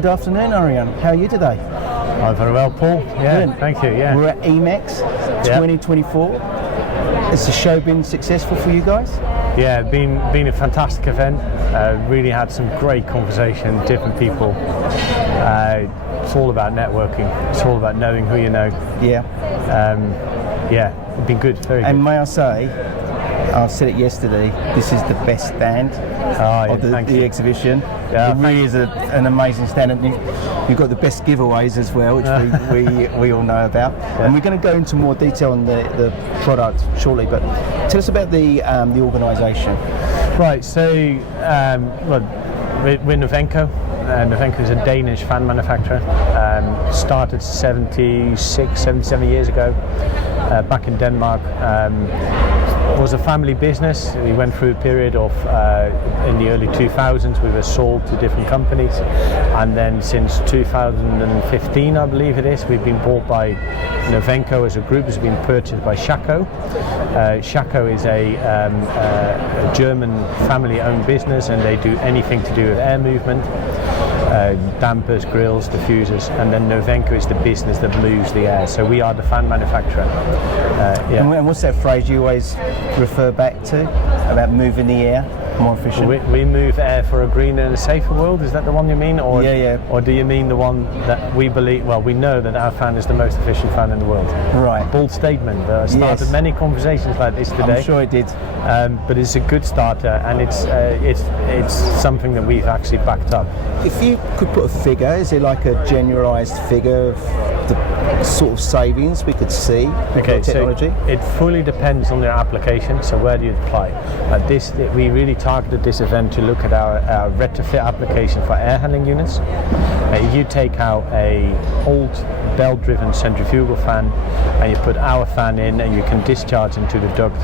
Good afternoon, Arjan. How are you today? Oh, very well, Paul. Yeah, Brilliant. thank you. Yeah, We're at EMEX 2024. Has the show been successful for you guys? Yeah, been a fantastic event. Really had some great conversation, different people. It's all about networking. It's all about knowing who you know. Yeah. Yeah, it's been good. Very And good. may I say, I said it yesterday, this is the best stand of the exhibition. Yeah, it really is an amazing stand. And you've got the best giveaways as well, which we all know about. Yeah. And we're going to go into more detail on the product shortly, but tell us about the organisation. Right, so we're Novenco. Novenco is a Danish fan manufacturer. Started 77 years ago, back in Denmark. Was a family business. We went through a period of, in the early 2000s, we were sold to different companies. And then since 2015, I believe it is, we've been bought by Novenco as a group, has been purchased by Schacco. Schacco is a German family-owned business, and they do anything to do with air movement. Dampers, grills, diffusers, and then Novenco is the business that moves the air. So we are the fan manufacturer. Yeah. And what's that phrase you always refer back to about moving the air more efficient? We move air for a greener and a safer world. Is that the one you mean, or or do you mean the one that we believe? Well, we know that our fan is the most efficient fan in the world. Right. Bold statement. Started many conversations like this today. I'm sure it did. But it's a good starter, and it's something that we've actually backed up. If you could put a figure, is it like a generalised figure of the sort of savings we could see with technology? So it fully depends on their application. So where do you apply? We really targeted this event to look at our retrofit application for air handling units. If you take out a old belt-driven centrifugal fan and you put our fan in and you can discharge into the duct,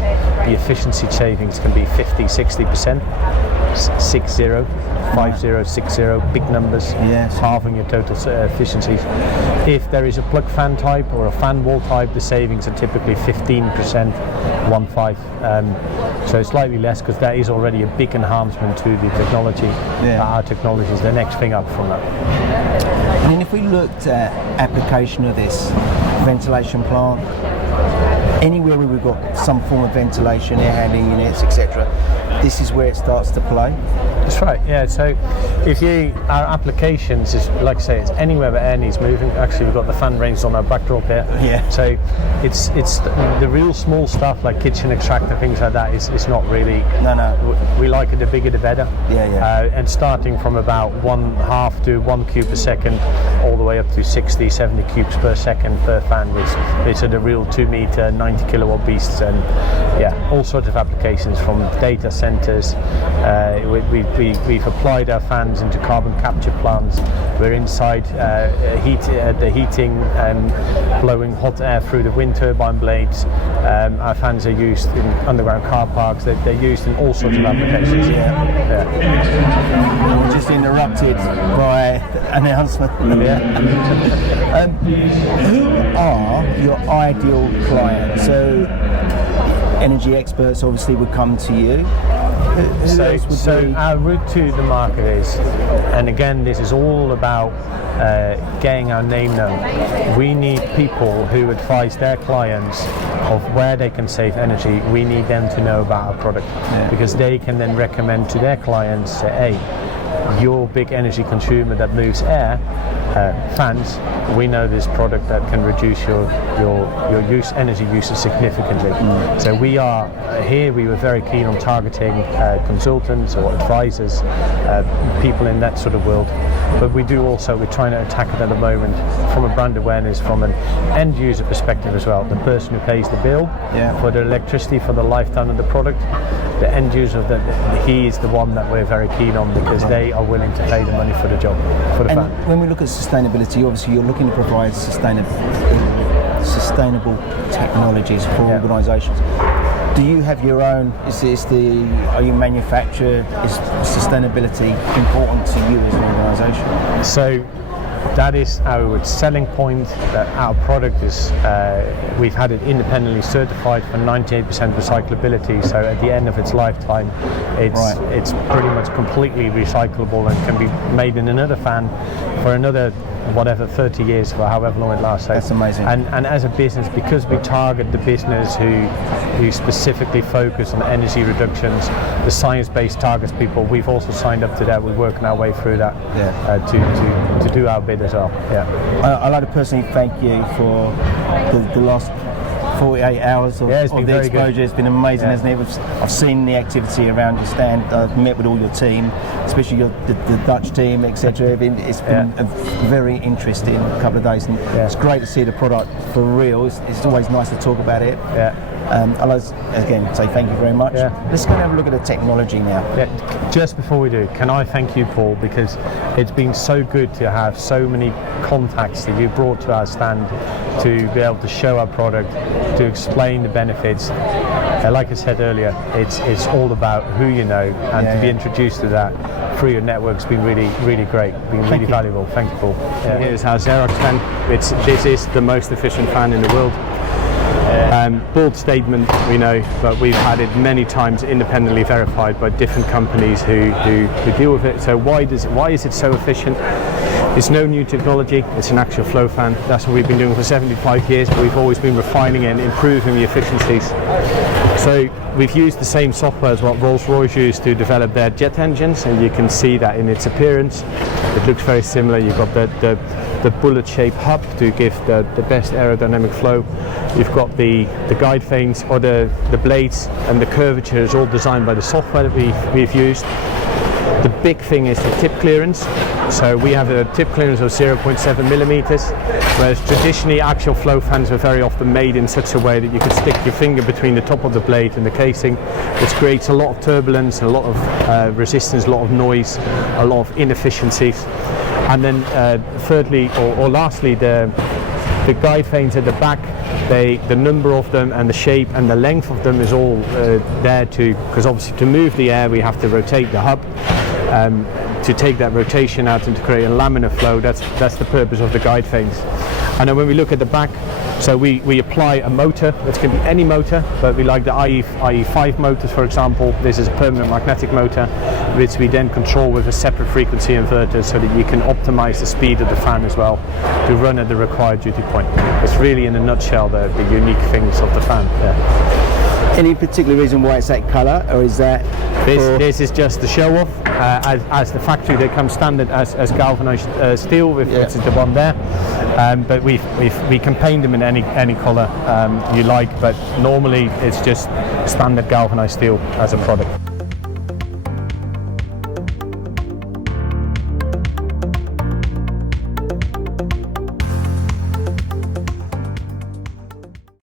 the efficiency savings can be 50-60%. 50-60, big numbers, yes. Halving your total efficiencies. If there is a plug fan type or a fan wall type, the savings are typically 15%, 15. So slightly less, because that is already a big enhancement to the technology. Yeah. Our technology is the next thing up from that. And then if we looked at application of this ventilation plant, anywhere where we've got some form of ventilation, air handling units, etc., this is where it starts to play. That's right, yeah. So our applications is, like I say, it's anywhere where air needs moving. Actually, we've got the fan range on our backdrop here. Yeah. So it's the real small stuff like kitchen extractor, things like that, it's not really. No. We like it, the bigger the better. Yeah. And starting from about 1/2 to 1 cube per second, all the way up to 60, 70 cubes per second per fan. These are the real 2 meter, 90 kilowatt beasts, and all sorts of applications from data centers. We've applied our fans into carbon capture plants. We're inside the heating and blowing hot air through the wind turbine blades. Our fans are used in underground car parks. They're used in all sorts of applications. We're just interrupted by an announcement. Who are your ideal clients? So energy experts obviously would come to you. So our route to the market is, and again, this is all about getting our name known. We need people who advise their clients of where they can save energy. We need them to know about our product, because they can then recommend to their clients, say, hey, you're a big energy consumer that moves air, fans, we know this product that can reduce your energy usage significantly. So we are here, we were very keen on targeting consultants or advisors, people in that sort of world. But we're trying to attack it at the moment from a brand awareness, from an end user perspective as well. The person who pays the bill for the electricity for the lifetime of the product, the end user, he is the one that we're very keen on, because they are willing to pay the money for the job, for the fan. When we look at sustainability, obviously you're looking to provide sustainable technologies for organisations. Do you have your own? Are you manufactured? Is sustainability important to you as an organisation? So that is our selling point, that our product is, we've had it independently certified for 98% recyclability, so at the end of its lifetime it's pretty much completely recyclable and can be made in another fan for another whatever 30 years, for however long it lasts. That's amazing. And as a business, because we target the business who specifically focus on energy reductions, the science-based targets people, we've also signed up to that. We're working our way through that to do our bit as well. Yeah. I'd like to personally thank you for the last 48 hours of the exposure. Good. It's been amazing, hasn't it? I've seen the activity around your stand. I've met with all your team, especially the Dutch team, etc. It's been a very interesting couple of days, and it's great to see the product for real. It's always nice to talk about it. I'd like to, again, say thank you very much. Let's go and have a look at the technology now. Just before we do, can I thank you, Paul, because it's been so good to have so many contacts that you brought to our stand to be able to show our product, to explain the benefits. Like I said earlier, it's all about who you know, and to be introduced to that through your network's been really, really great, been really valuable. Thank you, Paul. Here's our Xerox fan. This is the most efficient fan in the world. Bold statement, we know, but we've had it many times independently verified by different companies who deal with it. So why is it so efficient? It's no new technology, it's an actual flow fan. That's what we've been doing for 75 years, but we've always been refining it and improving the efficiencies. So we've used the same software as what Rolls-Royce used to develop their jet engines, and you can see that in its appearance. It looks very similar. You've got the bullet-shaped hub to give the best aerodynamic flow. You've got the guide vanes, or the blades, and the curvature is all designed by the software that we've used. The big thing is the tip clearance. So we have a tip clearance of 0.7 millimeters, whereas traditionally actual flow fans were very often made in such a way that you could stick your finger between the top of the blade and the casing, which creates a lot of turbulence, a lot of resistance, a lot of noise, a lot of inefficiencies. And then thirdly, or lastly, the guide vanes at the back, the number of them and the shape and the length of them is all there because obviously to move the air we have to rotate the hub. To take that rotation out and to create a laminar flow, that's the purpose of the guide vanes. And then when we look at the back, so we apply a motor. It can be any motor, but we like the IE5 motors, for example. This is a permanent magnetic motor, which we then control with a separate frequency inverter so that you can optimize the speed of the fan as well to run at the required duty point. It's really, in a nutshell, the unique things of the fan. Any particular reason why it's that colour, or is that this is just the show off? As the factory, they come standard as galvanized steel, which is the one there. But we can paint them in any colour you like, but normally it's just standard galvanized steel as a product.